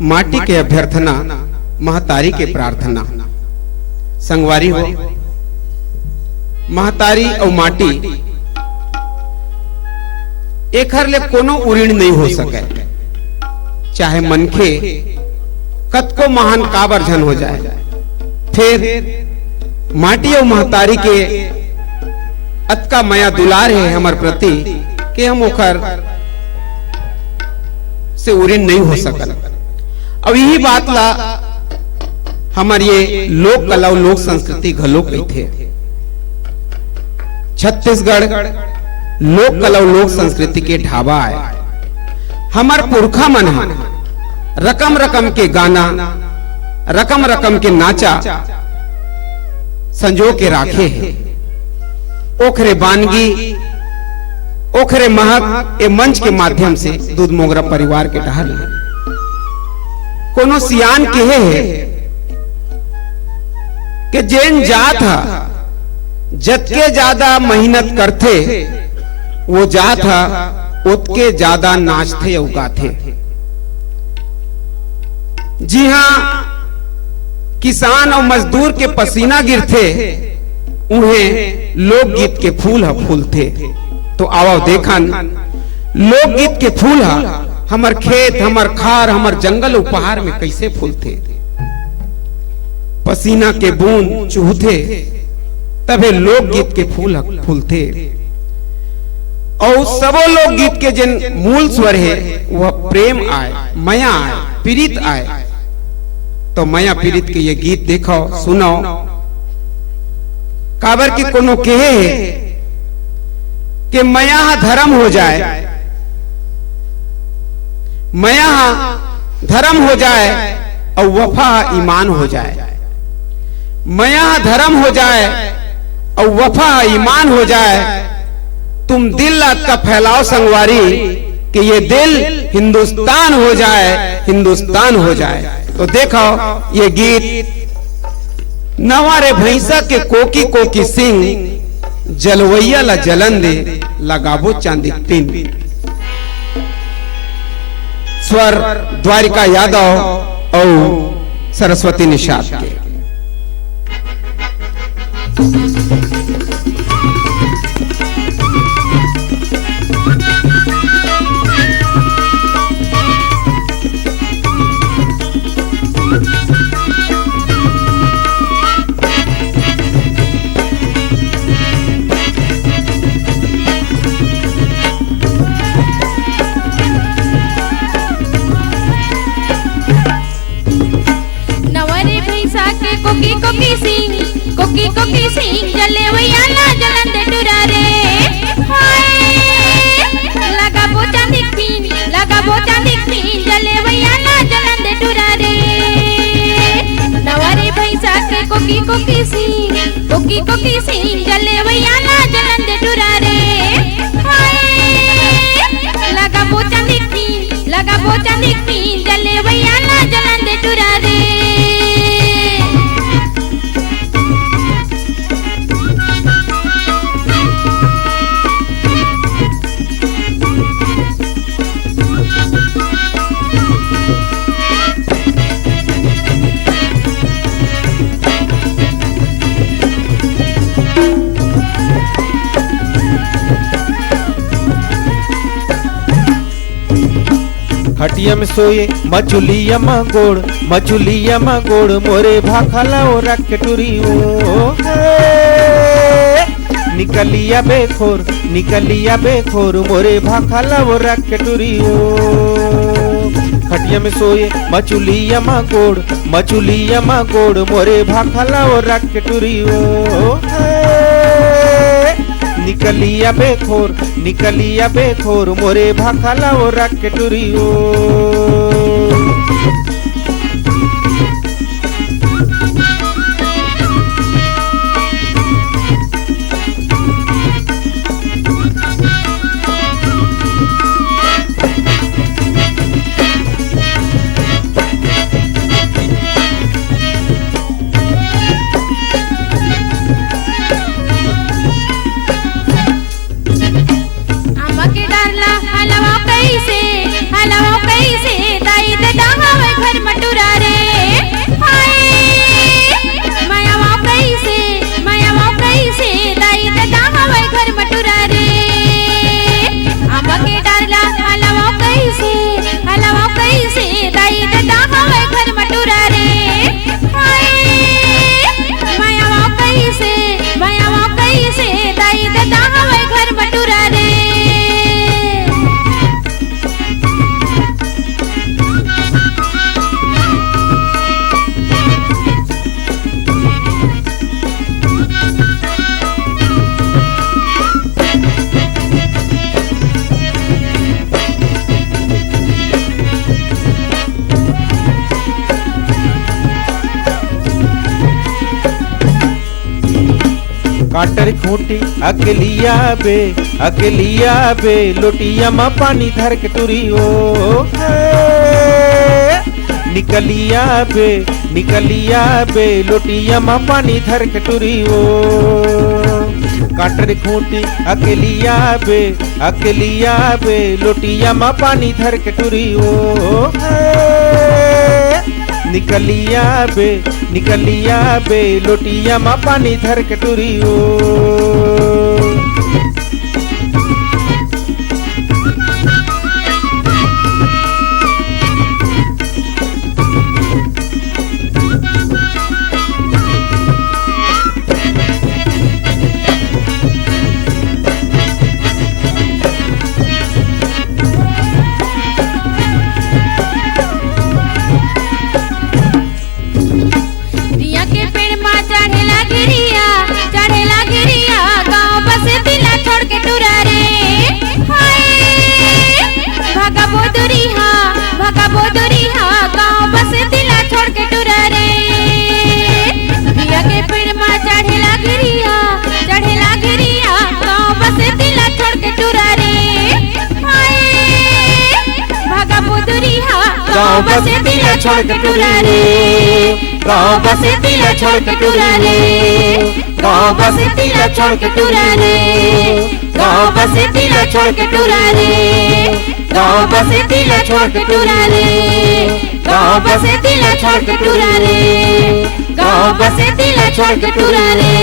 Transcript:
माटी के अभ्यर्थना महतारी के प्रार्थना। संगवारी हो महतारी और माटी एक हर ले कोनो उऋण नहीं हो सके, चाहे मनखे कतको महान काबरझन हो जाए। फिर माटी और महतारी के अतका माया दुलार है हमर प्रति कि हम ओकर से उऋण नहीं हो सकल। अब यही बात ला हमारे ये लोक कला और लोक संस्कृति घलो कहते। छत्तीसगढ़ लोक कला और लोक संस्कृति के ढाबा है। हमार पुरखा मन रकम रकम के गाना, रकम रकम के नाचा संजो के राखे है। ओखरे बानगी, ओखरे महक ए मंच के माध्यम से दूध मोगरा परिवार के डहर कोनो सियान कहे है कि जेन जात जतके ज्यादा मेहनत करते वो जात उतके ज्यादा नाचते और गाते। जी हाँ, किसान और मजदूर के पसीना गिरते उन्हें लोकगीत के फूल फूलते। तो आओ देखन लोकगीत के फूल हमर खेत, हमर खार, हमर जंगल उपहार में कैसे फूलते। पसीना के बूंद चूहते तबे लोकगीत के फूल फूलते। और सबो लोकगीत के जिन मूल स्वर है वह प्रेम आए, माया आए, पीड़ित आए। तो माया पीड़ित के ये गीत देखो, सुनो। काबर की कोनो कहे है कि माया धर्म हो जाए, माया धर्म हो जाए और वफा ईमान हो जाए। माया धर्म हो जाए और वफा ईमान हो जाए। तुम दिल का फैलाओ संगवारी कि ये दिल हिंदुस्तान हो जाए, हिंदुस्तान हो जाए। तो देखो ये गीत नवारे भैंसा के कोकी कोकी सिंह जलवैया ला जलन दे लगाबो चांदी पिन। स्वर द्वारिका यादव और सरस्वती निषाद के। कोकी कोकी सिंह जलवैया ला जलन दे टुरा रे। लगा बोचा दिखीन, लगा बोचा दिखीन जलवैया ला जलन दे टुरा रे। नवारी भैंसा के कोकी कोकी सिंह जलवैया ला जलन दे टुरा रे। लगा बोचा दिखीन, लगा बोचा दिखीन जलवैया ला जलन दे टुरा रे। हटिया में सोए मचुलिया गोड़, मचुलिया गोड़ मोरे भाखला ओ रख टुरी ओ। निकलिया बेखोर, निकलिया बेखोर मोरे भाखला ओ रख टुरी ओ। हटिया में सोए मचुलिया गोड़, मचुलिया गोड़ मोरे भाखला ओ रख टुरी ओ। निकलिया बेखोर, निकलिया बेखोर मोरे भाखला ओ रख टुरी ओ। आमा के डारला हलवा कैसे काटर खूंटी अकेलिया बे लोटिया में पानी धर के टुरी ओ निकलिया बे लोटिया में पानी धर के टुरी ओ काटर खूंटी अकेलिया बे लोटिया में पानी धर के टुरी ओ निकलिया बे लोटिया में पानी धर के टुरी ओ दिया के पेड़ मा चढ़ेला घिरिया गाँव बसे दिला छोड़ के टुरा रे हाय भागा बोदुरिया गाँव बसे दिला छोड़ के टुरा रे दिया के पेड़ मा चढ़ेला घिरिया गाँव बसे दिला छोड़ के टुरा रे हाय भागा बोदुरिया गाँव बसे दिला छोड़ के टुरा रे गाँव बसे दिला छोड़ के टुरा रे गाँव बसे दिला छोड़ के टुरा रे गाँव बसे दिला छोड़ के टुरा रे गाँव बसे दिला छोड़ के टुरा रे गाँव बसे दिला छोड़ के टुरा रे गाँव बसे दिला छोड़ के टुरा रे